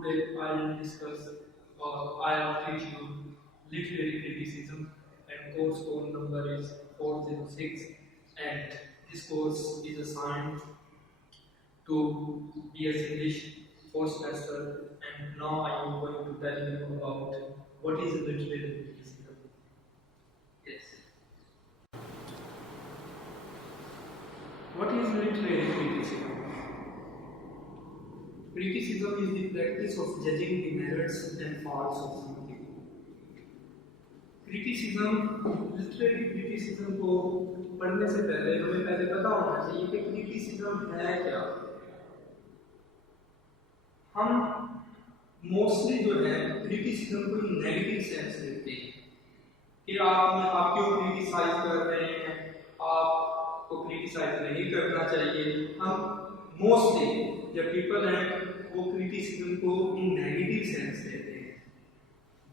Today I'll discuss or I'll teach you literary criticism, and course code number is 406, and this course is assigned to BS English 4th semester, and now I am going to tell you about what is literary criticism. Yes. What is literary criticism? Criticism is the practice of judging the merits and faults of something. Literary criticism को पढ़ने से पहले हमें पहले पता होना चाहिए कि क्रिटिसिज्म है क्या। हम मोस्टली जो है क्रिटिसिज्म को नेगेटिव सेंस लेते हैं कि आप क्यों क्रिटिसाइज कर रहे हैं, आपको क्रिटिसाइज नहीं करना चाहिए। हम मोस्टली जब पीपल हैं वो क्रिटिसिज्म को इन नेगेटिव सेंस लेते हैं,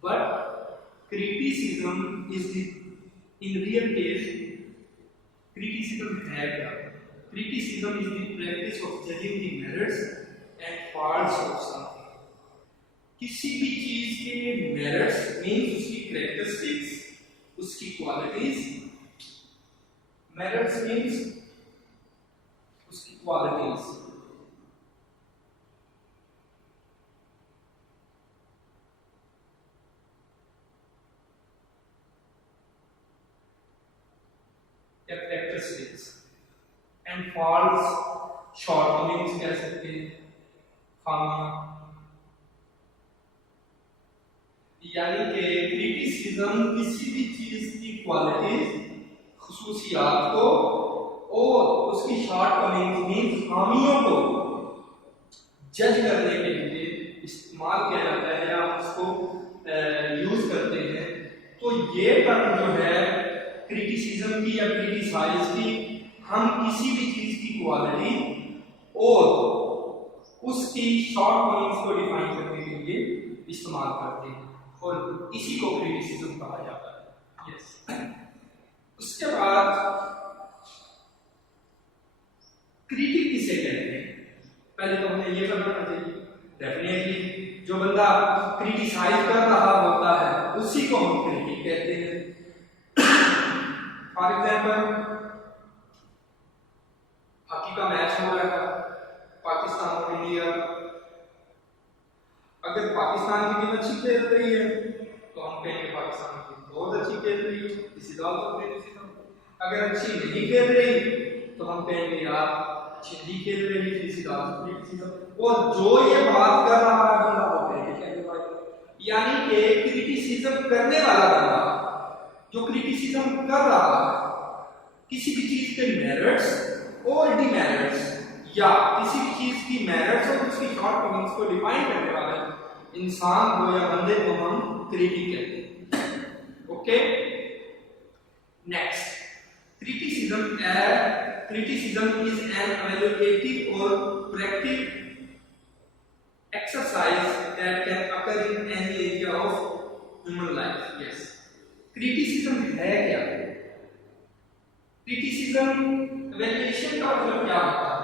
but criticism is the in real case criticism है क्या? Criticism is the practice of judging the merits and faults of something. किसी भी चीज के merits means उसकी characteristics, उसकी qualities. Merits means उसकी qualities. characteristics and faults shortcomings कह सकते हैं, खामियां। यानी कि क्रिटिसिज्म किसी भी चीज की क्वालिटीज, खुसूसियात को और उसकी शॉर्टकमिंग्स मींस खामियों को जज करने के लिए इस्तेमाल किया जाता है या उसको यूज करते हैं। तो ये टर्म जो है क्रिटिसिज्म की या क्रिटिसाइज की, हम किसी भी चीज की क्वालिटी और उसकी शॉर्टकमिंग्स को डिफाइन करने के लिए इस्तेमाल करते हैं और इसी को क्रिटिसिज्म कहा जाता है। यस। उसके बाद क्रिटिक किसे कहते हैं, पहले तो हमें ये पता होना चाहिए। डेफिनेटली जो बंदा क्रिटिसाइज कर रहा होता है उसी को हम क्रिटिक कहते हैं। फॉर एग्जाम्पल हॉकी का मैच हो रहा है पाकिस्तान और इंडिया, अगर पाकिस्तान की टीम अच्छी खेल रही है तो हम कहेंगे पाकिस्तान की टीम बहुत अच्छी खेल रही है, इसी बात को क्रिटिसिज्म। अगर अच्छी नहीं खेल रही तो हम कहेंगे यार अच्छी नहीं खेल रही है, इसी बात को क्रिटिसिज्म। और जो ये बात कर रहा है बंदा वो कहेंगे, यानी कि क्रिटिसिज्म करने वाला बंदा जो क्रिटिसिज्म कर रहा है किसी भी चीज के मेरिट्स और डिमेरिट्स या किसी भी चीज की मेरिट्स और उसकी शॉर्टकमिंग्स को डिफाइन करने वाला इंसान को या बंदे को हम क्रिटिक कहते हैं। Okay, next, criticism is an evaluative or practical exercise that can occur in any area of human life. Yes. Criticism है क्या? क्रिटिसिज्म इवैल्यूएशन का मतलब क्या होता है?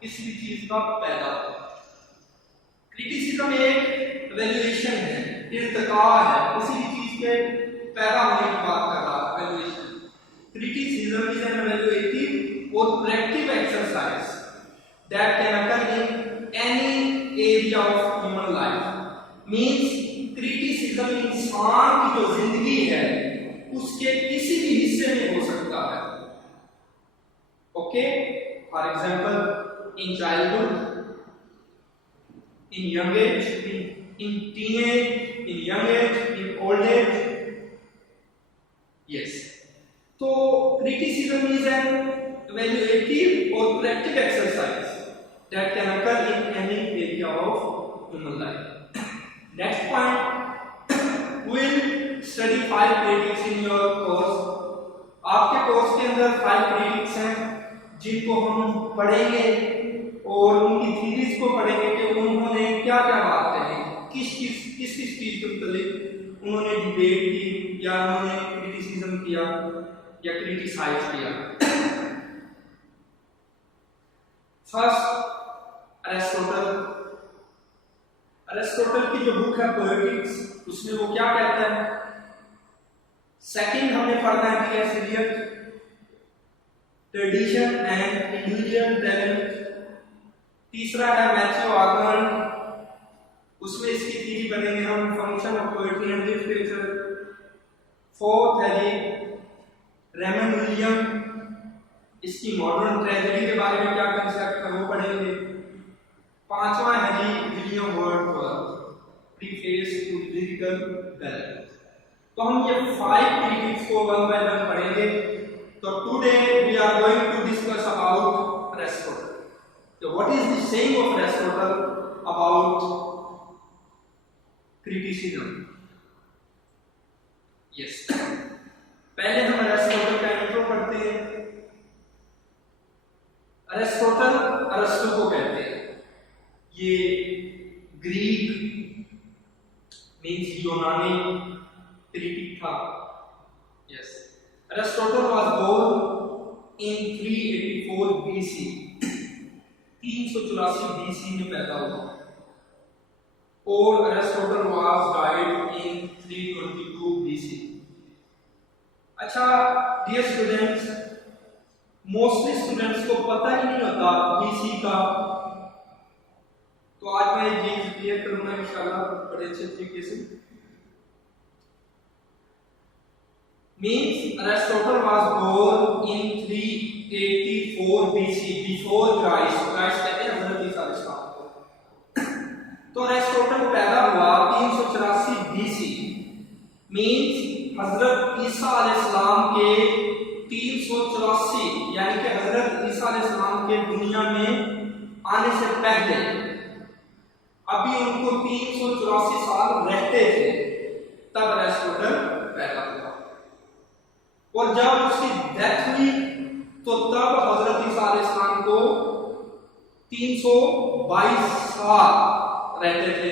किसी भी चीज का पैदा होना। क्रिटिसिज्म एक इवैल्यूएशन है, इर्तिका है, किसी भी चीज के पैदा होने की बात कर रहा है। Evaluation, criticism is an evaluative or practical exercise that can occur in any area of human life. Means criticism इंसान की जो जिंदगी है उसके किसी भी हिस्से में हो सकता है। Okay, for example in childhood, in young age, in teenage, in young age, in old age. Yes, तो criticism is an evaluative or practical exercise that can occur in any area of human life. Next point, will study 5 critics in your course. आपके course के अंदर 5 critics हैं जिनको हम पढ़ेंगे और उनकी थीरीज को पढ़ेंगे कि उन्होंने क्या क्या बात कही, किस चीज के मतलब उन्होंने डिबेट की या उन्होंने क्रिटिसिज्म किया या क्रिटिसाइज किया। फर्स्ट, अरिस्टोटल अरिस्टोटल की जो बुक है पोएटिक्स, उसमें वो क्या कहता है? सेकंड हमने पढ़ना है T S. Eliot, tradition and individual talent. तीसरा है मैथ्यू आर्नल्ड, उसमें इसकी थ्योरी बनेंगे हम, function of poetry and literature. Fourth है जी रेमन विलियम, इसकी मॉडर्न ट्रेजेडी के बारे में क्या कंसेप्ट है वो पढ़ेंगे। पांचवा है जी William Wordsworth, preface to lyrical ballads. तो हम ये 5 क्रिटिक्स को वन बाय वन पढ़ेंगे। तो today we are going to discuss about Aristotle. So what is the saying of Aristotle about criticism? Yes. पहले हम अरिस्टोटल का इंट्रो पढ़ते हैं। अरिस्टोटल अरस्तु को कहते हैं। ये ग्रीक मींस यूनानी क्रिटिक था। Yes. Aristotle was born in 384 BC. 384 BC में पैदा हुआ और Aristotle was died in 322 BC। अच्छा डियर स्टूडेंट्स, मोस्टली स्टूडेंट्स को पता ही नहीं होता BC का, तो आज मैं ये चीज क्लियर करूंगा इंशाल्लाह बड़े अच्छे तरीके से। Means Aristotle was born in 384 BC, before Christ। Christ कहते हैं हज़रत ईसा अलैहिस्सलाम को। तो अरिस्टोटल पैदा हुआ 384 BC। Means हज़रत ईसा अलैहिस्सलाम के 384 यानी कि हज़रत ईसा अलैहिस्सलाम के दुनिया में आने से पहले अभी उनको 384 साल रहते थे, तब अरिस्टोटल पैदा हुआ। और जब उसकी डेथ हुई तो तब हजरत ईसा अलैहिस्सलाम को 322 साल रहते थे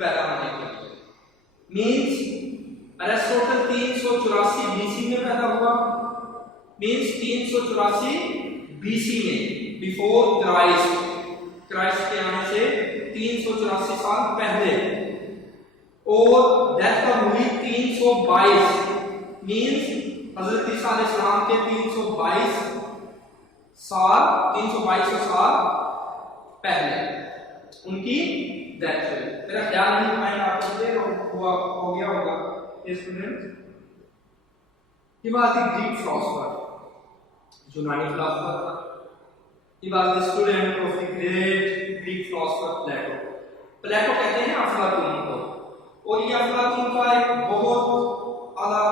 पैदा होने के लिए। मींस अरिस्टोटल 384 BC में पैदा हुआ। मींस 384 BC में, बिफोर क्राइस्ट, क्राइस्ट के आने से 384 साल पहले। और डेथ कब हुई? 322। मींस हजरत ईसा अलैहिस्सलाम के 322 साल पहले उनकी डेथ हुई। मेरा ख्याल नहीं माइंड आपको क्लियर हो गया होगा students. He was a Greek philosopher, यूनानी फिलोसोफर था। He was the student of the great Greek philosopher Plato। प्लेटो कहते हैं अफलातून को, और ये अफलातून का एक बहुत आला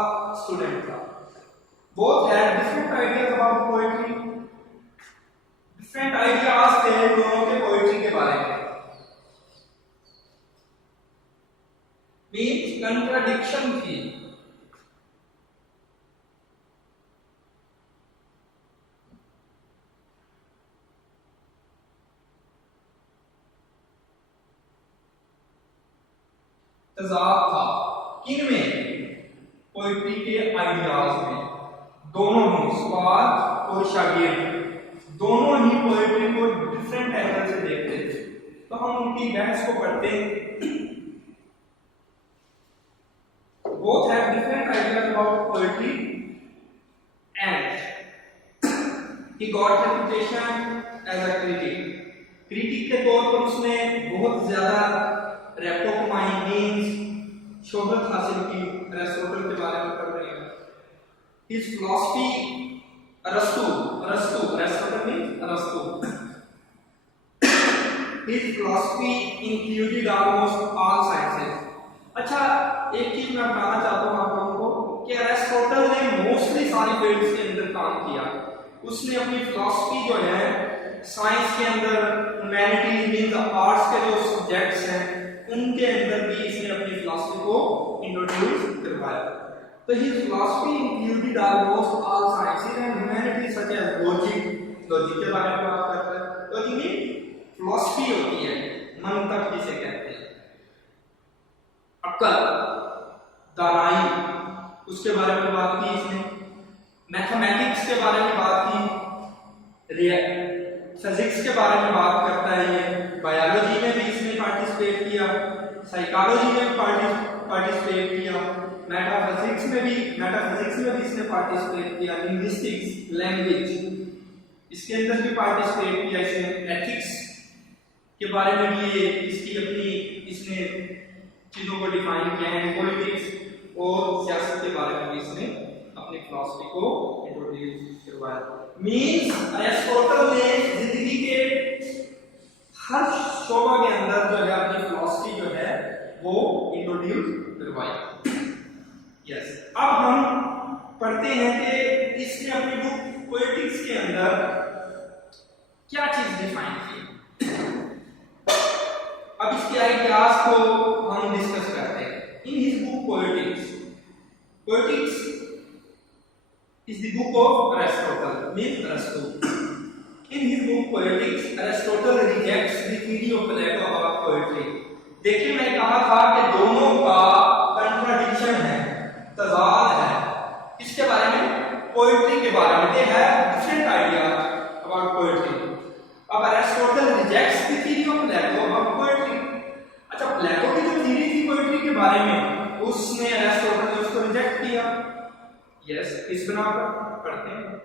स्टूडेंट था। Both had different ideas about poetry, different ideas थे दोनों के पोएट्री के बारे में। Means contradiction थी। तज़ाद था किनमें? पोएट्री के आइडियाज में। दोनों ही उस्ताद और शागिर्द दोनों ही पोएट्री को डिफरेंट एंगल से देखते थे। तो हम उनकी बहस को पढ़ते हैं। Both have different ideas about poetry and he got reputation as a critic. Critic के तौर पर उसने बहुत ज्यादा रेपो कमाई, मींस शोहरत हासिल की। अरिस्टोटल के बारे में पढ़ रहे हैं। His philosophy, Aristotle means Aristo। His philosophy included almost all sciences। अच्छा, एक चीज मैं बताना चाहता हूँ आप लोगों को कि अरिस्टोटल ने मोस्टली सारी फील्ड्स के अंदर काम किया। उसने अपनी फिलॉसफी जो है साइंस के अंदर, ह्यूमैनिटीज मींस आर्ट्स के जो सब्जेक्ट्स हैं उनके अंदर भी इसने अपनी फिलॉसफी को इंट्रोड्यूस करवाया। So his philosophy included almost all sciences and humanities such as logic। Logic के बारे में बात करता है। लॉजिक में फिलॉसफी होती है, मंतक जिसे कहते हैं, अक्ल, दानाई, उसके बारे में बात की इसने। मैथमेटिक्स के बारे में बात की, फिजिक्स के बारे में बात करता है ये। बायोलॉजी में भी इसने पार्टिसिपेट किया। साइकोलॉजी में पार्टिसिपेट किया, मेटाफिजिक्स में भी इसने पार्टिसिपेट किया, लिंग्विस्टिक्स लैंग्वेज इसके अंदर भी पार्टिसिपेट किया इसने, एथिक्स के बारे में भी ये इसकी अपनी इसने चीजों को डिफाइन किया है, पॉलिटिक्स और सियासत के बारे में भी इसने अपनी फिलॉसफी को इंट्रोड्यूस करवाया। मींस अरिस्टोटल ने जिंदगी के हर शोबा के अंदर जो है अपनी फिलॉसफी जो है वो इंट्रोड्यूस करवाई। यस, अब हम पढ़ते हैं कि इसने अपनी बुक पॉलिटिक्स के अंदर क्या चीज डिफाइन की। अब इसके आइडियाज को हम डिस्कस करते हैं। In his book politics is the book of Aristotle, means Aristotle. In his book Politics, Aristotle rejects the theory of Plato about poetry. देखिए मैंने कहा था कि दोनों का कंट्राडिक्शन है, तजाद है। इसके बारे में पोएट्री के बारे में, they have different ideas about poetry. अब Aristotle rejects the theory of Plato about poetry. अच्छा, प्लेटो की जो थ्योरी थी पोएट्री के बारे में, उसने Aristotle ने उसको रिजेक्ट किया। यस, इस बना पर पढ़ते हैं।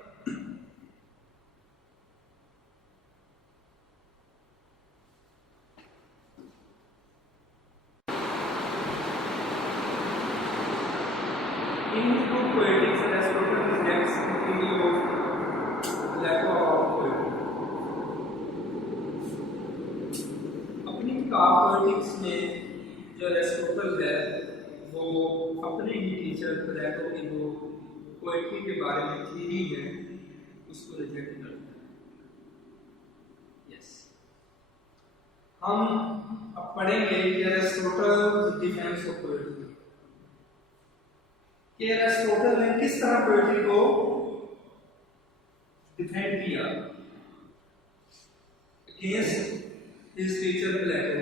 In his book Poetics, Aristotle rejects the theory of Plato about poetry. अपनी किताब पोएटिक्स में जो एरिस्टोटल है वो अपने ही टीचर प्लेटो की जो पोएट्री के बारे में थ्योरी है उसको रिजेक्ट करता है। यस, हम अब पढ़ेंगे कि एरिस्टोटल डिफेंस ऑफ पोएट्री, कि एरिस्टोटल ने किस तरह पोएट्री को डिफेंड किया अगेंस्ट हिज टीचर प्लेटो।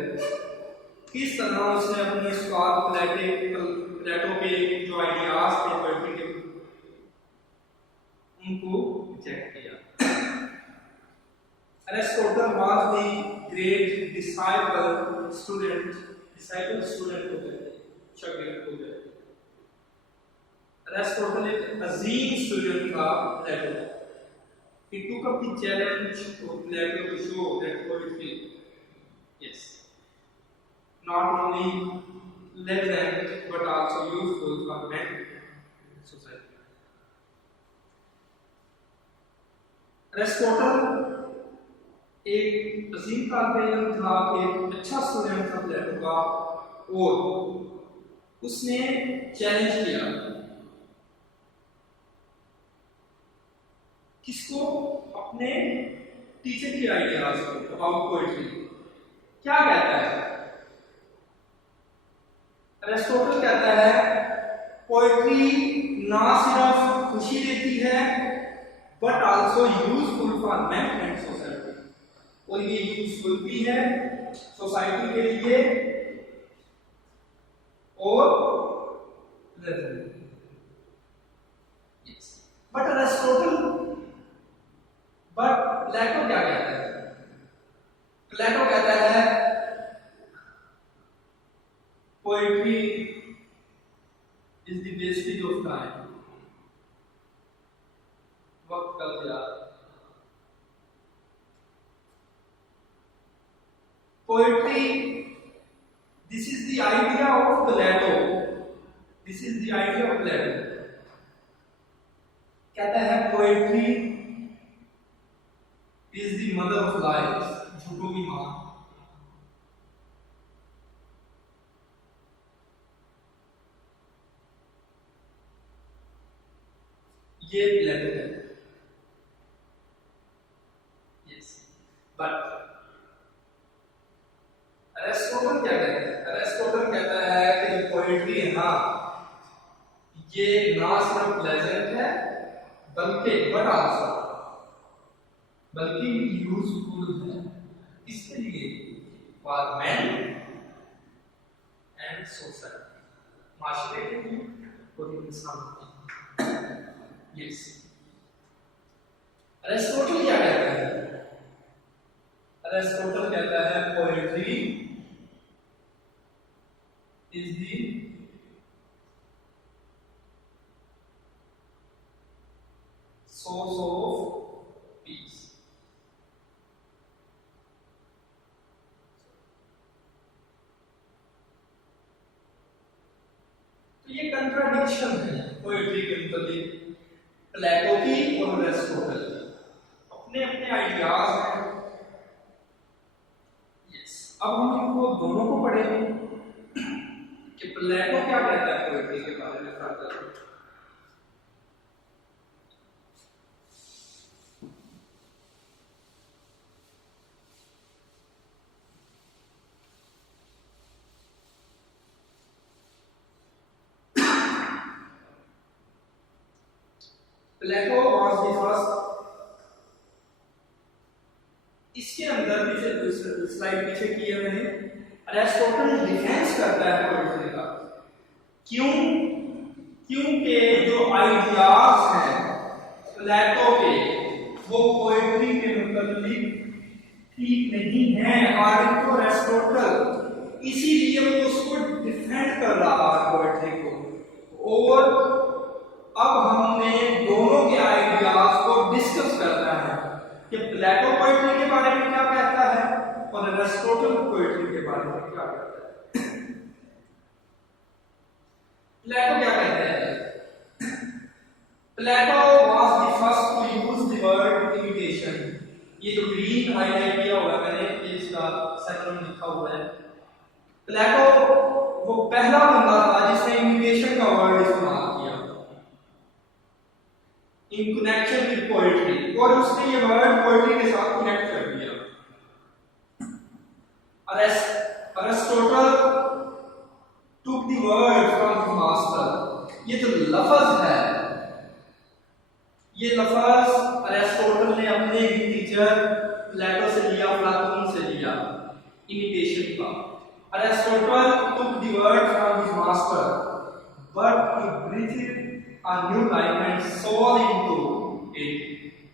किस तरह उसने अपने उस्ताद प्लेटो के जो आइडियाज थे पोएट्री के उनको रिजेक्ट किया। Aristotle was the great disciple student हो गए, शागिर्द हो गए। Aristotle एक अजीम स्टूडेंट था प्लेटो। He took up the challenge of Plato to show that poetry, yes, not only relevant but also useful for men and society. Aristotle एक अजीम तालिब था, एक अच्छा स्टूडेंट था प्लेटो का, और उसने चैलेंज किया किसको? अपने टीचर की आइडियाज को अबाउट पोएट्री। क्या कहता है एरिस्टोटल? कहता है पोएट्री ना सिर्फ खुशी देती है but also useful for man and society, और ये यूजफुल भी है सोसाइटी के लिए और बट एरिस्टोटल बट प्लेटो क्या कहता है? प्लेटो कहता है poetry is the wastage of time, वक्त का ज़िया। Poetry, this is the idea of Plato, this is the idea of Plato. कहता है poetry is the mother of life, झूठों की मां। ये प्लेटो है। यस, बट एरिस्टोटल क्या कहता है? एरिस्टोटल कहता है कि जो पोएट्री है ना, ये ना सिर्फ प्लेजेंट है बल्कि यूजफुल है। इसके लिए फॉर मैन एंड सोसाइटी, माशरे के लिए और इंसान के लिए। यस, एरिस्टोटल क्या कहता है? एरिस्टोटल कहता है पोएट्री source of peace. तो ये कंट्राडिक्शन है पोएट्री के मुताबिक प्लेटो की और एरिस्टोटल की, अपने अपने आइडियाज हैं। यस, अब हम इनको दोनों को पढ़ेंगे कि प्लेटो क्या कहता है पोएट्री के बारे में। प्लेटो वाज द फर्स्ट, इसके अंदर पीछे स्लाइड पीछे की है मैंने, अरिस्टोटल डिफेंस करता है पोएट्री का। क्यों? क्योंकि जो आइडियाज हैं प्लेटो के वो पोएट्री के मुताबिक ठीक नहीं है अकॉर्डिंग टू अरिस्टोटल, इसीलिए वो उसको डिफेंड कर रहा है पोएट्री को। और अब हमने दोनों के आइडियाज को डिस्कस करना है कि प्लेटो पोएट्री के बारे में क्या कहता है और अरिस्टोटल पोएट्री के बारे में क्या कहता है। प्लेटो क्या कहता है? Plato was the first to use the word imitation. ये जो ग्रीन हाईलाइट किया हुआ है मैंने, ये इसका सेकंड लिखा हुआ है। प्लेटो वो पहला बंदा था जिसने इमिटेशन का वर्ड इस्तेमाल किया in connection with poetry, और उसने ये वर्ड पोएट्री के साथ कनेक्ट कर दिया। Aristotle took the word from his master। ये जो लफ्ज है, ये लफ्ज अरिस्टोटल ने अपने टीचर प्लेटो से लिया, प्लाटून से लिया, इमिटेशन का। Aristotle took the word from his master, but he breathed a new life and soul into it।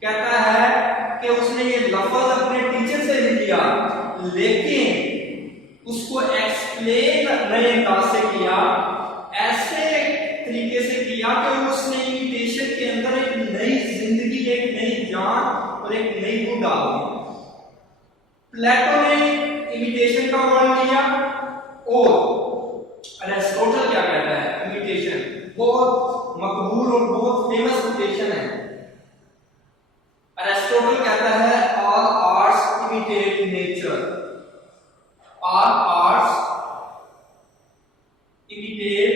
कहता है कि उसने ये लफ्ज अपने टीचर से लिया, लेकिन उसको एक्सप्लेन नए अंदाज से किया, ऐसे तरीके से किया कि उसने इमिटेशन के अंदर एक नई जिंदगी, एक नई जान और एक नई रूह डाल दी। प्लेटो ने इमिटेशन का वर्ड लिया और अरिस्टोटल क्या कहता है? इमिटेशन बहुत मकबूल और बहुत फेमस कोटेशन है। अरिस्टोटल कहता है all arts imitate nature, all arts imitate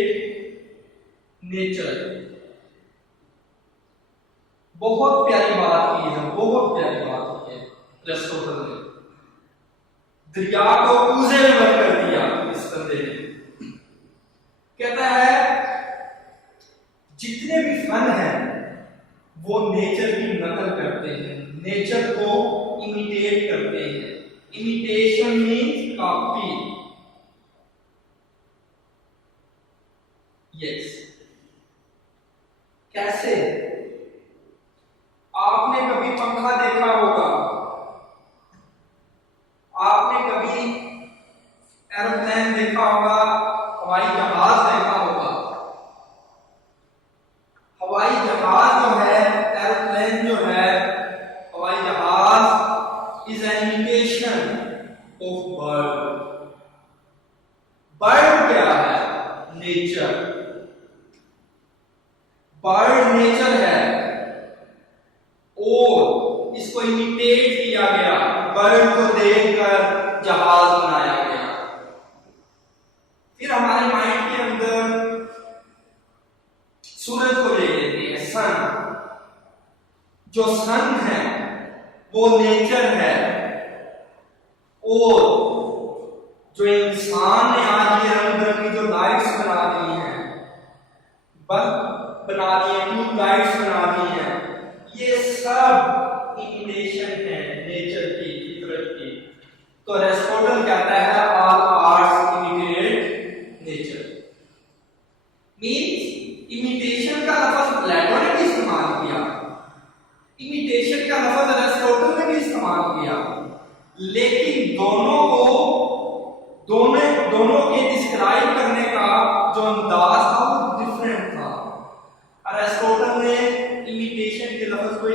nature. बहुत प्यारी बात की है, बहुत प्यारी बात की है अरिस्टोटल ने। दरिया को कूजे में बंद कर दिया इस बंदे ने। कहता है जितने भी फन हैं वो नेचर की नकल करते हैं, नेचर को इमिटेट करते हैं। Imitation means copy. यस, कैसे? आपने कभी पंखा देखा होगा, आपने कभी एरोप्लेन देखा होगा, हवाई जहाज देखा होगा। हवाई जहाज जो है, एरोप्लेन जो है, हवाई जहाज is an imitation of bird. Bird क्या है? नेचर। बर्ड नेचर है और इसको इमिटेट किया गया, बर्ड को देखकर जहाज बनाया गया। फिर हमारे माइंड के अंदर सूरज को ले लेते हैं, सन। जो सन है वो नेचर है, और जो इंसान ने आज ये रंग बिरंगी जो लाइट्स बना दी हैं, बल्ब बना दिए, ट्यूब लाइट्स बना दी हैं, ये सब इमिटेशन है नेचर की, फितरत की। तो अरिस्टोटल कहता है all arts imitate nature. Means imitation का लफ्ज प्लेटो ने भी इस्तेमाल किया, इमिटेशन का लफ्ज अरिस्टोटल ने भी इस्तेमाल किया, लेकिन दोनों के डिस्क्राइब करने का जो अंदाज था वो डिफरेंट था। अरिस्टोटल ने इमिटेशन के लफ्ज को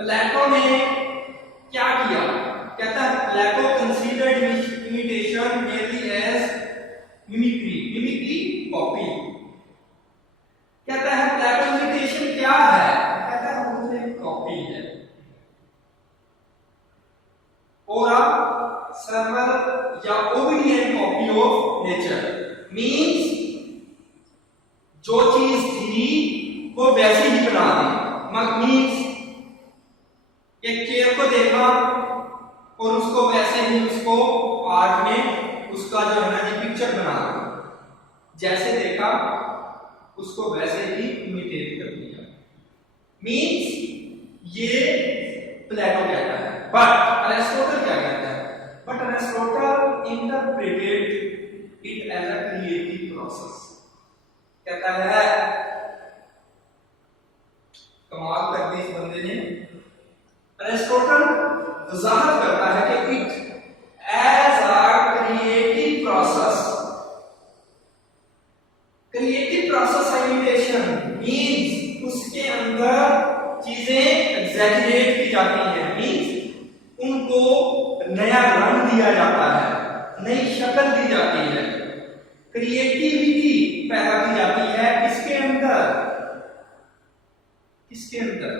प्लेटो ने क्या किया? कहता है Plato considered imitation merely as mimicry copy. कहता है प्लेटो इमिटेशन क्या है? कहता है वो एक कॉपी है और a server या obedient copy of nature means जो चीज थी वो वैसे ही बना दी। मीन्स एक चेयर को देखा और उसको वैसे ही उसको आर्ट में उसका जो है ना पिक्चर बना दी, जैसे देखा उसको वैसे ही इमिटेट कर दिया। मीन्स ये प्लेटो कहता है। बट अरिस्टोटल क्या कहता है? But Aristotle interpreted it as a creative process. कहता है कमाल कर दी इस बंदे ने। अरिस्टोटल वजाहत करता है कि it as a creative process. Creative process imitation means उसके अंदर चीजें एग्जैजरेट की जाती हैं, मींस उनको नया रंग दिया जाता है, नई शक्ल दी जाती है, क्रिएटिविटी पैदा की जाती है। किसके अंदर? किसके अंदर?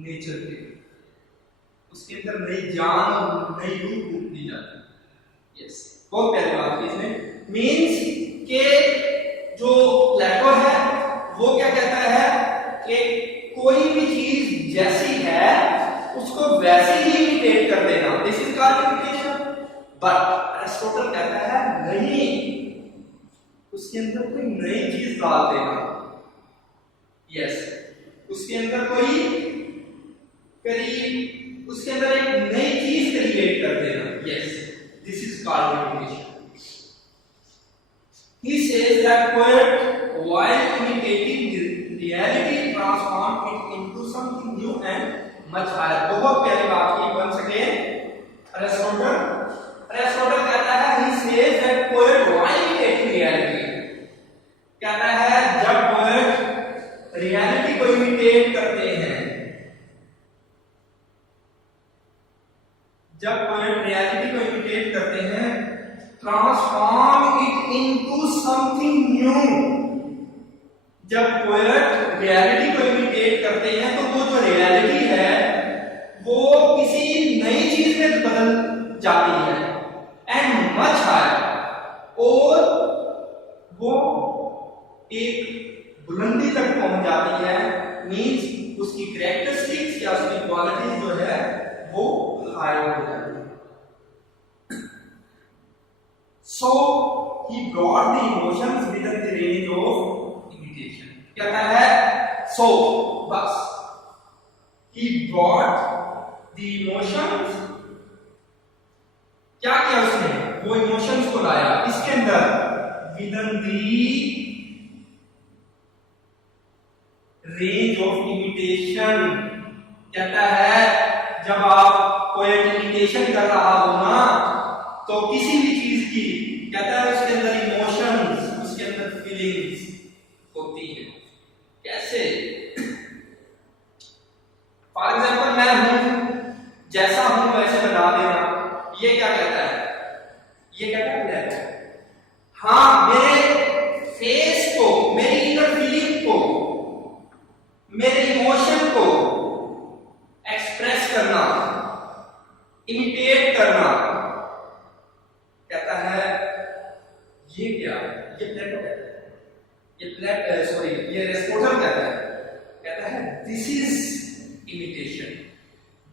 नेचर के। उसके अंदर नई जान और नई रूप दी जाती है। यस, बहुत प्यारी बात है इसमें। मींस के जो प्लेटो है वो क्या कहता है कि कोई भी चीज जैसी है उसको वैसे ही इमिटेट कर देना, this is called imitation. But Aristotle कहता है नहीं, उसके अंदर कोई नई चीज डाल देना। यस, उसके अंदर उसके अंदर एक नई चीज क्रिएट कर देना। Yes, this is called imitation. He says that poet, while imitating reality, transform it into something new and much higher. बहुत प्यारी बात की बन सके अरिस्टोटल कहता है he says that poet, while imitating reality, कहता है जब पोएट रियलिटी को इमिटेट करते हैं, जब पोएट रियलिटी को इमिटेट करते हैं, transform it into something new. जब पोएट रियलिटी को इमिटेट करते हैं तो वो जो रियलिटी है वो किसी नई चीज में बदल जाती है। एंड मच हायर, और वो एक बुलंदी तक पहुंच जाती है। मींस उसकी कैरेक्टरिस्टिक्स या उसकी क्वालिटीज जो है वो हायर हो जाती है। So he brought the emotions within the range of imitation. कहता है so बस he brought the emotions, क्या किया उसने? वो इमोशंस को लाया इसके अंदर within the range of imitation। कहता है जब आप कोई इमिटेशन कर रहा हो ना तो किसी भी चीज की, कहता है उसके अंदर इमोशंस, उसके अंदर फीलिंग्स होती है। कैसे? फॉर एग्जाम्पल मैं हूं, जैसा हूं वैसे बना देना, ये क्या कहता है? ये क्या कहता है? हाँ, मेरे फेस को, मेरी इनर फीलिंग को, मेरे इमोशन को एक्सप्रेस करना, इमिटेट करना, कहता है ये क्या? ये प्लेटो कहता है, ये अरिस्टोटल कहता है दिस इज इमिटेशन।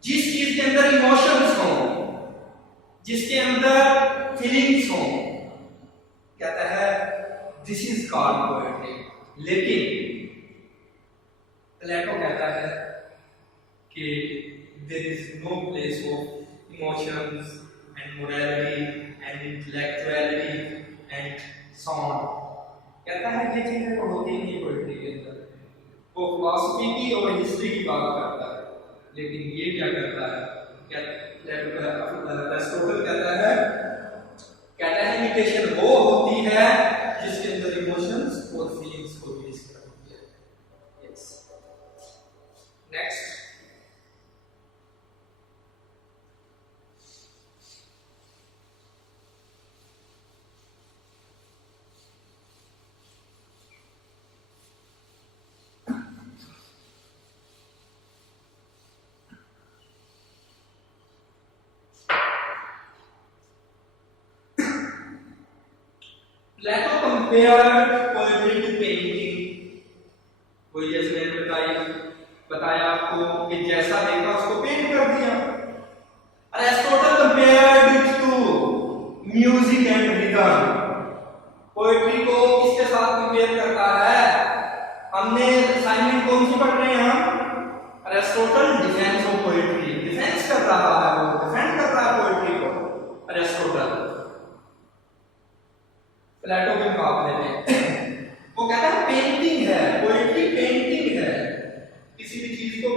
जिस चीज के अंदर इमोशंस हो, जिसके अंदर फीलिंग्स हो, कहता है दिस इज कॉल्ड पोएट्री। लेकिन प्लेटो कहता है कि there is no place of emotions and morality and intellectuality and so on। कहता है ये चीजें तो होती नहीं पोएट्री के अंदर, वो फिलॉसफी की और हिस्ट्री की बात करता है। लेकिन ये क्या करता है? अरिस्टोटल कहता है इमिटेशन वो होती है जिसके अंदर इमोशंस और फीलिंग्स को भी इसका होती है। Yes, next Plato compared poetry to painting. वही जैसे मैंने बताया आपको कि जैसा देखा उसको पेंट कर दिया। Aristotle compared it to music and rhythm. Poetry को किसके साथ कंपेयर करता है? हमने असाइनमेंट कौन सी पढ़ रहे हैं हम? Aristotle defence of poetry. Defence कर रहा है, वो डिफेंड कर रहा है पोएट्री को अरिस्टोटल प्लेटो के मुकाबले में। वो कहता है पेंटिंग है, पोएट्री पेंटिंग है, किसी भी चीज को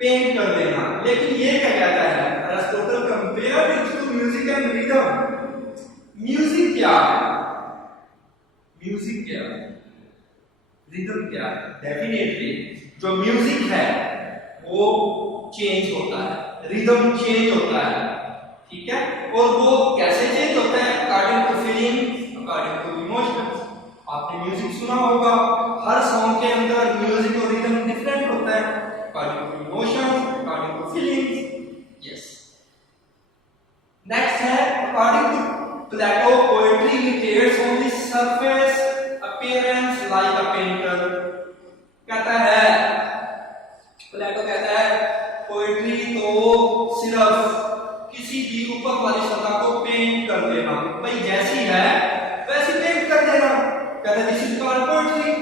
पेंट कर देना। लेकिन ये क्या कहता है Aristotle? Compare it to music and rhythm. Music क्या है? म्यूजिक क्या है? रिदम क्या है? डेफिनेटली जो म्यूजिक है वो चेंज होता है, रिदम चेंज होता है, ठीक है? और वो कैसे चेंज होता है? According to feelings, according to emotions. आपने म्यूजिक सुना होगा, हर सॉन्ग के अंदर म्यूजिक और रिदम डिफरेंट होता है, according to emotions, according to feelings. Yes, next है according to Plato poetry imitates on the surface appearance like a painter। कहता है प्लेटो कहता है पोएट्री तो सिर्फ किसी भी ऊपर वाली सतह को पेंट कर देना, भाई जैसी है वैसी पेंट कर देना। कहता है दिस इज कॉल्ड पोएट्री,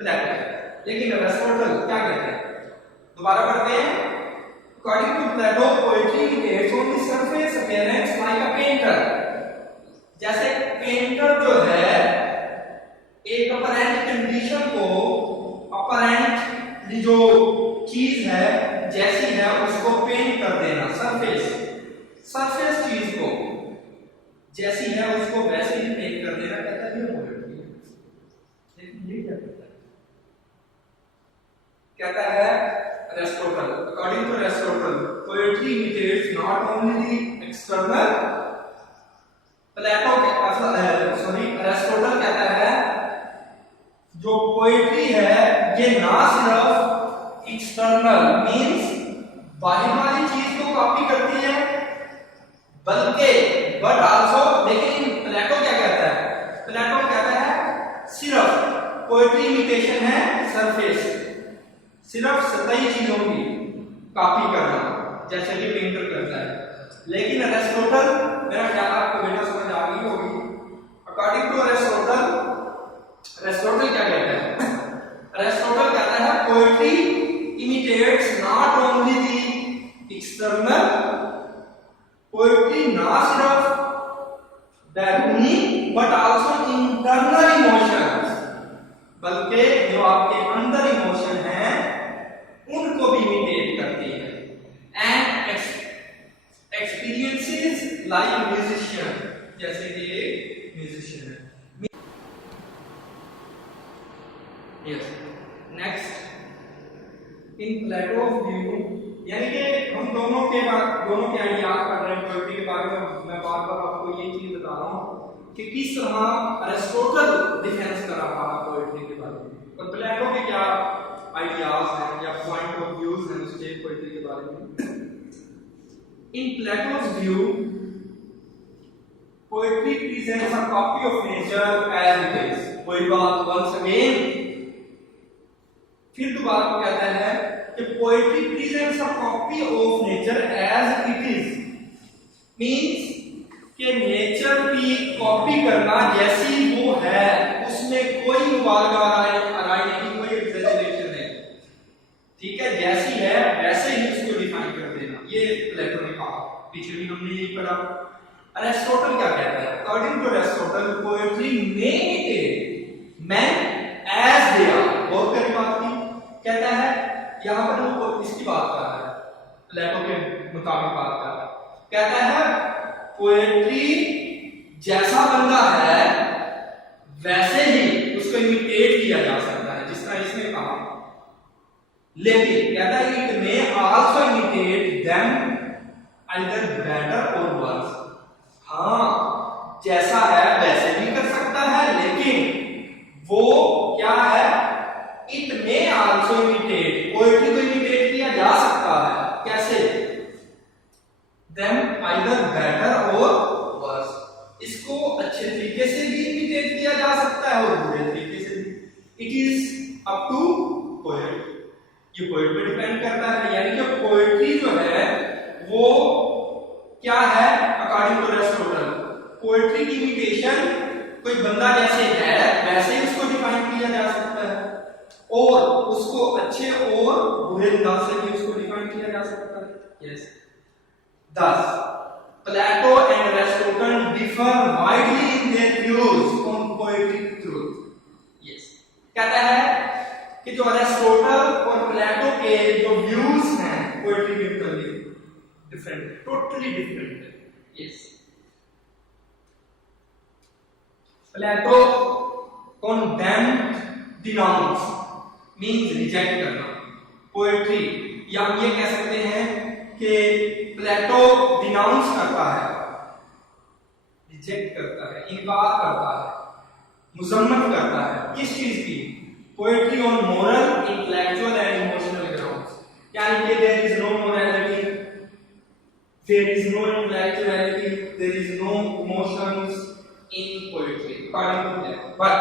प्लेटो। लेकिन अरिस्टोटल क्या कहते हैं? दोबारा पढ़ते हैं। According to Plato, poetry imitates on the surface appearance like a painter। जैसे पेंटर जो है एक अपरेंट कंडीशन को, अपरेंट जो चीज है जैसी है उसको पेंट कर देना। सरफेस चीज को जैसी है उसको वैसे ही पेंट कर देना, कहता है ये पोएट्री है। लेकिन ये क्या कहता है? कहता है Aristotle, according to Aristotle, poetry imitates not only the external, Aristotle कहता है जो पोएट्री है ये ना सिर्फ एक्सटर्नल मींस बाहर वाली चीज को कॉपी करती है, बल्कि बट आल्सो, लेकिन प्लेटो क्या कहता है? प्लेटो कहता है सिर्फ पोएट्री इमिटेशन है सरफेस, सिर्फ सतही चीजों की कॉपी करना जैसे कि पेंटर करता है। लेकिन अरिस्टोटल, मेरा ख्याल आपको बेटा समझ आ गई होगी। अकॉर्डिंग टू अरिस्टोटल, अरिस्टोटल क्या कहता है? अरिस्टोटल कहता है poetry imitates not only the external, poetry ना सिर्फ बैरूनी बट आल्सो इंटरनल इमोशंस, बल्कि जो आपके अंदर इमोशन है उनको भी इमिटेट करती है। एंड एक्सपीरियंसेस लाइक म्यूजिशियन, जैसे कि एक म्यूजिशियन है। Yes, next in Plato's view, यानी कि हम दोनों के आइडियाज पढ़ रहे हैं पोएट्री के बारे में। मैं बार बार आपको ये चीज बता रहा हूँ कि किस तरह अरिस्टोटल डिफेंस कर रहा है पोएट्री के बारे में और प्लेटो के क्या आइडियाज हैं या पॉइंट ऑफ व्यूज हैं उसके पोएट्री के बारे में। In Plato's view poetry presents a copy of nature as it is. वही बात वंस अगेन, फिर दोबारा को कहता है कि poetry presents a copy of nature as it is, means कि नेचर की कॉपी करना जैसी वो है, उसमें कोई मुबालगा नहीं, कोई एग्जैजरेशन है, ठीक है? जैसी है वैसे ही उसको डिफाइन कर देना, ये प्लेटो ने कहा। पीछे भी हमने यही पढ़ा। अरिस्टोटल क्या कहता है? According to Aristotle poetry may imitate man as they are. बहुत कड़ी बात की कहता है, यहां पर वो इसकी बात कर रहा है, प्लेटो के मुताबिक बात कर रहा है। कहता है पोएट्री जैसा बंदा है वैसे ही उसको इमिटेट किया जा सकता है, जिस तरह इसने कहा। लेकिन कहता है it may also imitate them either better और वर्स। हाँ, जैसा है वैसे भी कर सकता है, लेकिन वो क्या है? It may also imitate, poetry को इमिटेट किया जा सकता है। कैसे? देम आइदर बेटर और वर्स। इसको अच्छे तरीके से भी इमिटेट किया जा सकता है और बुरे तरीके से भी। It is up to poet, ये पोएट पे डिपेंड करता है। यानी कि पोएट्री जो है वो क्या है, अकॉर्डिंग टू एरिस्टोटल, पोएट्री की इमिटेशन कोई बंदा जैसे है वैसे ही उसको डिफाइन किया जा सकता है, और उसको अच्छे और बुरे अंदाज से भी उसको डिफाइन किया जा सकता है। Yes, thus Plato and Aristotle differ widely in their views on poetic truth. Yes, कहता है कि जो अरिस्टोटल और प्लेटो के जो व्यूज हैं पोएट्री के मतलब डिफरेंट, टोटली डिफरेंट है। यस, प्लेटो condemned, denounce means reject करना पोएट्री, या हम ये कह सकते हैं कि प्लेटो डिनाउंस करता है, रिजेक्ट करता है, इनकार करता है, मुजम्मत करता है किस चीज की, poetry on moral, intellectual and emotional grounds. यानी कि there is no morality, there is no intellectuality, there is no emotions in poetry according to Plato. But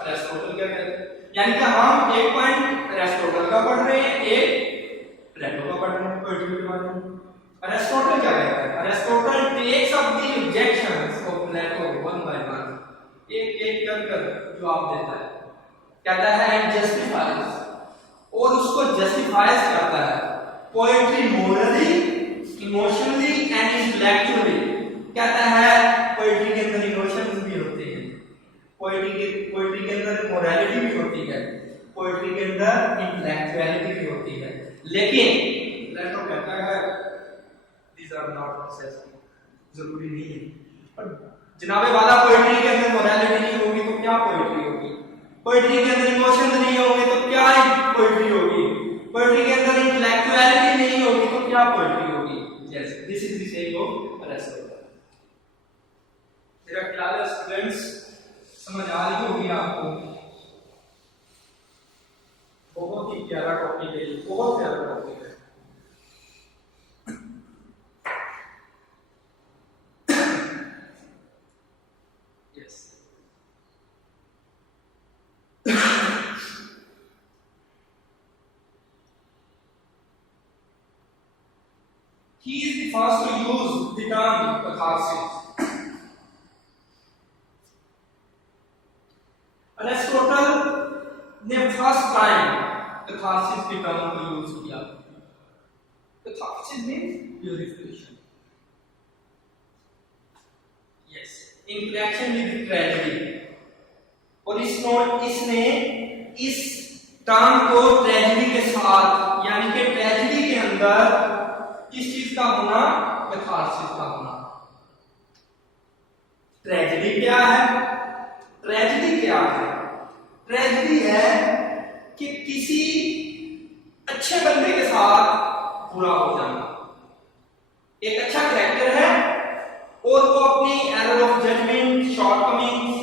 Aristotle क्या कहते हैं, यानी कि हम एक पॉइंट अरिस्टोटल का पढ़ रहे हैं, एक प्लेटो का पढ़ रहे हैं पोएट्री के बारे में। अरिस्टोटल क्या कहता है, Aristotle takes up the objections of Plato one by one, एक एक कर जवाब देता है, कहता है एंड जस्टिफाइज, और उसको जस्टिफाइज करता है poetry morally, emotionally and intellectually. कहता है पोएट्री के अंदर इमोशंस भी होते हैं, पोएट्री के अंदर मोरालिटी भी होती है, पोएट्री के अंदर इंटेलेक्चुअलिटी भी होती है, लेकिन प्लेटो कहता है these are not necessary, जरूरी नहीं है। और जनाबे वाला पोएट्री के अंदर मोरालिटी नहीं होगी तो क्या पोएट्री होगी, पोएट्री के अंदर इमोशंस नहीं होंगे तो क्या पोएट्री होगी, पोएट्री के अंदर इंटेलेक्चुअलिटी नहीं होगी तो क्या पोएट्री होगी। Yes, this is the saying of Aristotle. मेरा ख्याल है स्टूडेंट्स समझ आ रही होगी आपको, बहुत ही प्यारा टॉपिक है, बहुत प्यारा टॉपिक है। He is the first to use the term catharsis. Aristotle ने फर्स्ट टाइम catharsis के टर्म को यूज किया। Catharsis means purification. Yes, in connection with tragedy. और इसने इस टर्म को ट्रेजेडी के साथ, यानी कि ट्रेजेडी के अंदर किस चीज का होना, कैथारसिस का होना। ट्रेजेडी क्या है, ट्रेजेडी क्या है, ट्रेजेडी है कि किसी अच्छे बंदे के साथ बुरा हो जाना। एक अच्छा कैरेक्टर है और वो अपनी error of judgement, shortcomings,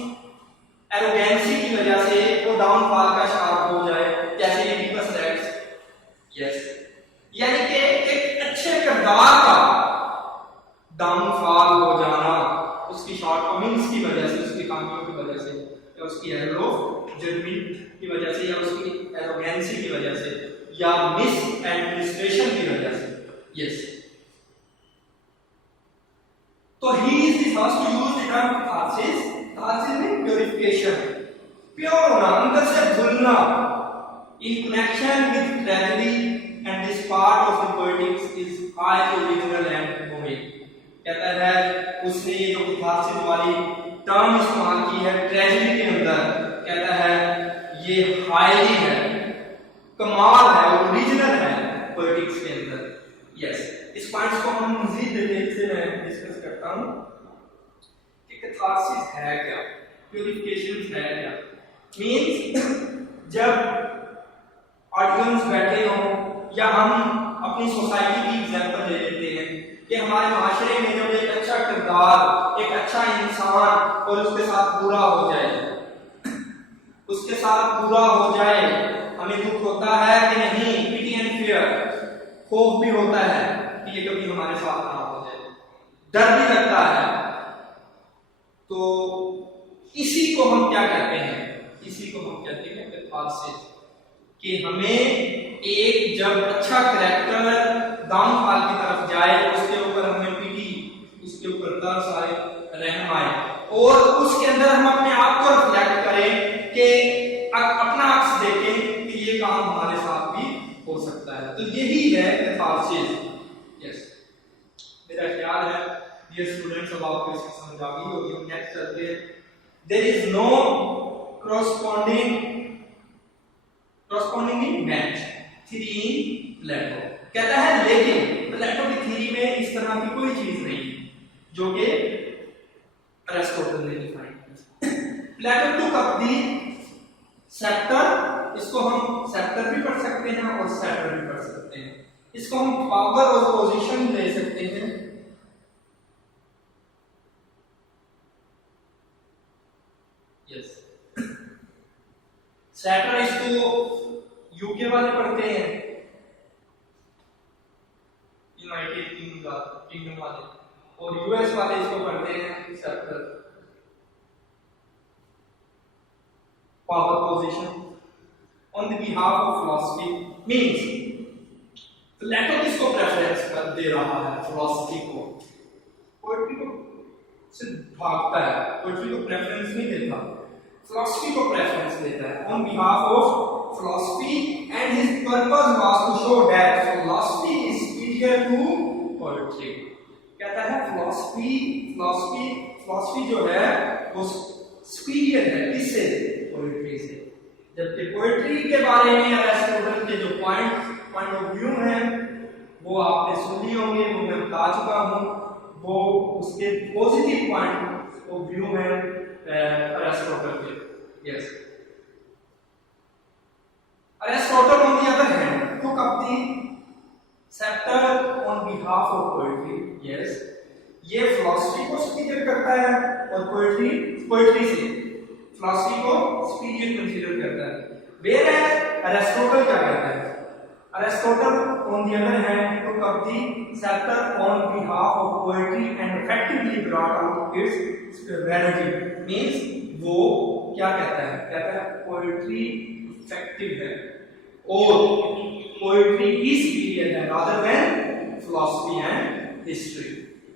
arrogance की वजह से वो डाउनफॉल का शिकार हो जाए, जैसे एडिपस रेक्स। यस, यानी कि एक अच्छे किरदार का डाउनफॉल हो जाना उसकी शॉर्टकमिंग्स की वजह से, उसकी खामियों की वजह से, या उसकी एरर ऑफ जजमेंट की वजह से, या उसकी एरोगेंसी की वजह से, या मिस एडमिनिस्ट्रेशन की वजह से। यस, तो he is the first to use the term catharsis. Catharsis means purification, pure होना, अंदर से धुलना, in connection with tragedy, and this part of the poetics is highly original and moving। कहता है उसने ये जो कैथारसिस वाली टर्म इस्तेमाल की है ट्रेजेडी के अंदर, कहता है ये हाईली है, कमाल है, ओरिजिनल है पोएटिक्स के अंदर। यस, इस पॉइंट्स को हम मजीद डिटेल से मैं डिस्कस करता हूं कि कैथारसिस है क्या, प्यूरिफिकेशन है क्या। मींस जब ऑडियंस बैठे हों, या हम अपनी सोसाइटी की एग्जांपल ले लेते हैं कि हमारे माशरे में जब एक अच्छा किरदार, एक अच्छा इंसान और उसके साथ बुरा हो जाए, उसके साथ बुरा हो जाए, हमें दुख होता है कि नहीं, पिटी एंड फियर, खौफ भी होता है कि ये कभी हमारे साथ ना हो जाए, डर भी लगता है। तो इसी को हम क्या कहते हैं, इसी को हम कहते हैं कैथारसिस, कि हमें एक जब अच्छा करैक्टर डाउनफॉल की तरफ जाए, उसके ऊपर हमें पीटी, उसके ऊपर तरस आए, रहम आए, और उसके अंदर हम अपने आप को रिफ्लेक्ट करें कि अपना अक्स देखें कि ये काम हमारे साथ भी हो सकता है। तो यही है कैथारसिस। यस, मेरा ख्याल है डियर स्टूडेंट्स अब आपको इसकी समझ आ गई होगी। हम नेक्स्ट चलते हैं। There is no corresponding match theory in Plato. कहता है लेकिन प्लेटो की थ्योरी में इस तरह की कोई चीज नहीं जो कि अरिस्टोटल ने डिफाइन की। प्लेटो टुक अप दी सेप्टर, इसको हम सेप्टर भी पढ़ सकते हैं और सेप्टर भी पढ़ सकते हैं, इसको हम पावर और पोजीशन ले सकते हैं। यस, सेप्टर इसको यूके वाले पढ़ते हैं, यूनाइटेड किंगडम वाले, और यूएस वाले इसको पढ़ते हैं sceptre, power position on the behalf of philosophy. Means Plato किसको प्रेफरेंस कर दे रहा है, फिलॉसफी को। पोएट्री को से भागता है, पोएट्री को प्रेफरेंस नहीं देता, फिलॉसफी को प्रेफरेंस देता है on behalf of philosophy, and his purpose was to show that philosophy is superior to poetry। कहता है philosophy जो है वो superior है किससे, पोएट्री से। जबकि पोएट्री के बारे में अरिस्टोटल के जो पॉइंट ऑफ व्यू हैं वो आपने सुन लिए होंगे, वो मैं बता चुका हूँ, वो उसके पॉजिटिव पॉइंट ऑफ व्यू हैं अरिस्टोटल के। Yes, Aristotle on the other hand took up the scepter on behalf of poetry। yes, ये philosophy को superior करता है और poetry से philosophy को superior consider करता है। Whereas Aristotle क्या करता है, Aristotle on the other hand took up the scepter on behalf of poetry and effectively brought out its superiority। means वो क्या कहता है, कहता है poetry इफेक्टिव है और पोएट्री की superior है rather than philosophy and history।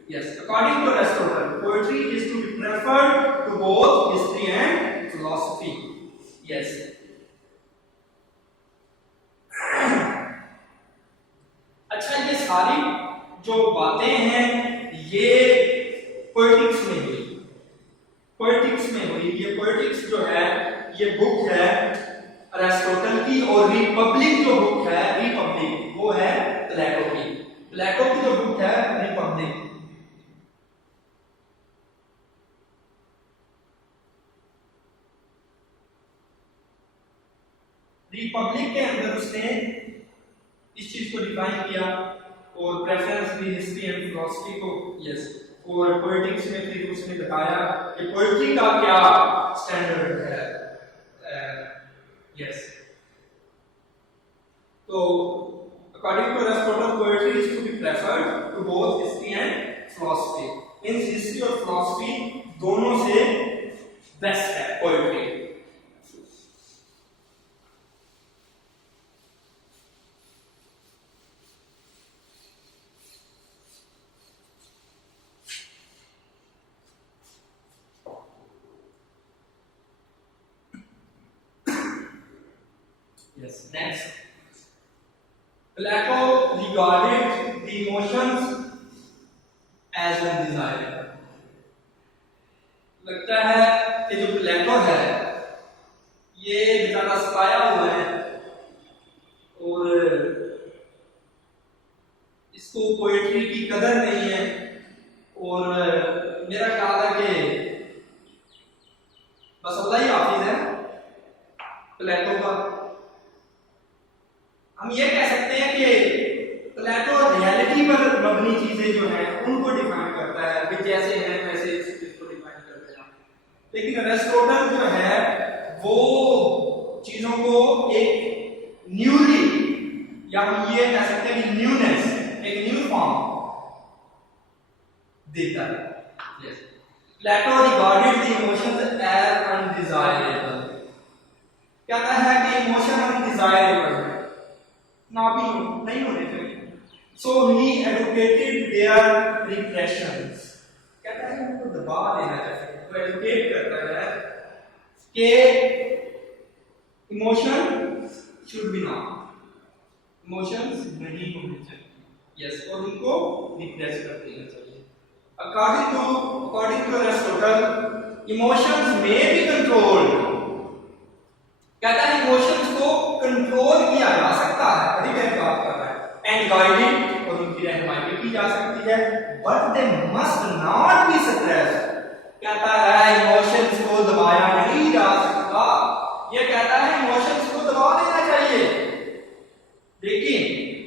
yes, according to Aristotle poetry is to be preferred to both history and philosophy। yes, अच्छा, ये सारी जो बातें हैं ये पोएटिक्स में हुई, ये पोएटिक्स जो है ये बुक है अरिस्टोटल की, और रिपब्लिक जो बुक है, रिपब्लिक वो है प्लेटो की जो बुक है रिपब्लिक। रिपब्लिक के अंदर उसने इस चीज को डिफाइन किया और preference the history and philosophy को। यस, और पोएटिक्स में फिर उसने बताया कि पोएट्री का क्या स्टैंडर्ड है। yes, so according to Aristotle poetry is to be preferred to both history and philosophy। In history और फिलॉसफी दोनों से बेस्ट है poetry. yes, next, Plato regarded the emotions as undesirable। लगता है कि जो प्लेटो है ये बेचारा सताया हुआ है और इसको पोएट्री की कदर नहीं है, और मेरा ख्याल है कि बस अल्लाह ही हाफिज है प्लेटो का। हम ये कह सकते हैं कि प्लेटो रियलिटी पर मबनी चीजें जो हैं उनको डिफाइन करता है कि जैसे हैं वैसे इसको डिफाइन करते हैं, लेकिन अरिस्टोटल जो है वो चीजों को एक न्यूली, या हम ये कह सकते हैं कि न्यूनेस, एक न्यू फॉर्म देता है। yes. Plato regarded the emotions as undesirable, कहता है कि इमोशन अनडिजायरेबल है, नाबी नहीं होने चाहिए। सो ही एडवोकेटेड देयर रिप्रेशंस, कहता है उनको दबा देना चाहिए, तो एडवोकेट करता है कि emotion should be not, emotions नहीं होने चाहिए, यस, और उनको रिप्रेस कर देना चाहिए। According to Aristotle, emotions may be controlled, कहता है इमोशंस को कंट्रोल किया जा सकता है, बड़ी गहरी बात कर रहा है, एंड गाइडेड, और उनकी रहनुमाई की जा सकती है, but they must not be suppressed, कहता है इमोशंस को दबाया नहीं जा सकता, ये कहता है इमोशंस को दबा देना चाहिए, लेकिन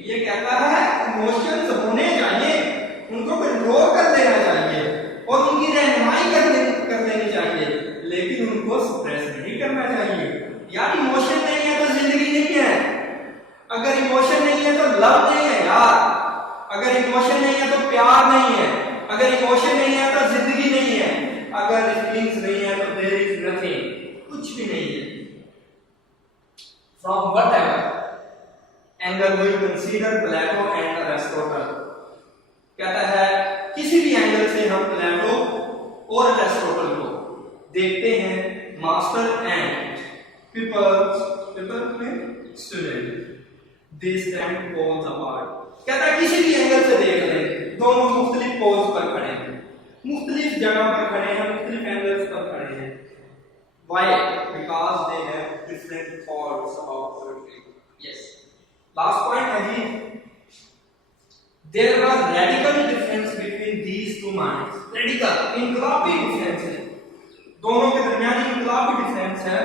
ये कहता है इमोशंस होने चाहिए, उनको कंट्रोल कर देना चाहिए और उनकी रहनुमाई कर देनी चाहिए, लेकिन उनको सप्रेस नहीं करना चाहिए। यार इमोशन नहीं है तो जिंदगी नहीं है, अगर इमोशन नहीं है तो लव नहीं है यार, अगर इमोशन नहीं है तो प्यार नहीं है, अगर इमोशन नहीं है तो जिंदगी नहीं है, अगर फीलिंग्स नहीं है तो देयर इज नथिंग, कुछ भी नहीं है। From whatever angle we consider Plato and Aristotle, कहता है किसी भी एंगल से हम प्लेटो और एरिस्टोटल को देखते हैं, मास्टर एंड पीपल में student, they stand poles apart, कहता है किसी भी एंगल से देख लें, दोनों मुख्तलिफ पोल्स पर खड़े हैं, मुख्तलिफ जगह पर खड़े हैं, मुख्तलिफ एंगल्स पर खड़े हैं। Why? Because they have different thoughts about poetry. Yes. Last point है जी, there was radical difference between these two minds. Radical, इनकलाबी difference है, दोनों के दरमियान इनकलाबी difference है,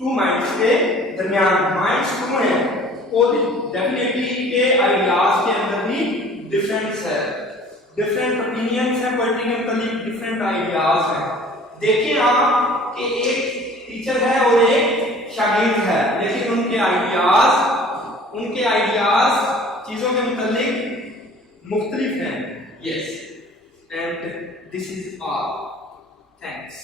two minds के दरमियान, minds two हैं, और definitely के ideas के अंदर भी difference है, different opinions हैं, politically different ideas हैं। देखिए आप कि एक टीचर है और एक शागिर्द है, लेकिन उनके आइडियाज चीजों के मुतालिक मुख्तलिफ हैं। Yes, and this is all, thanks.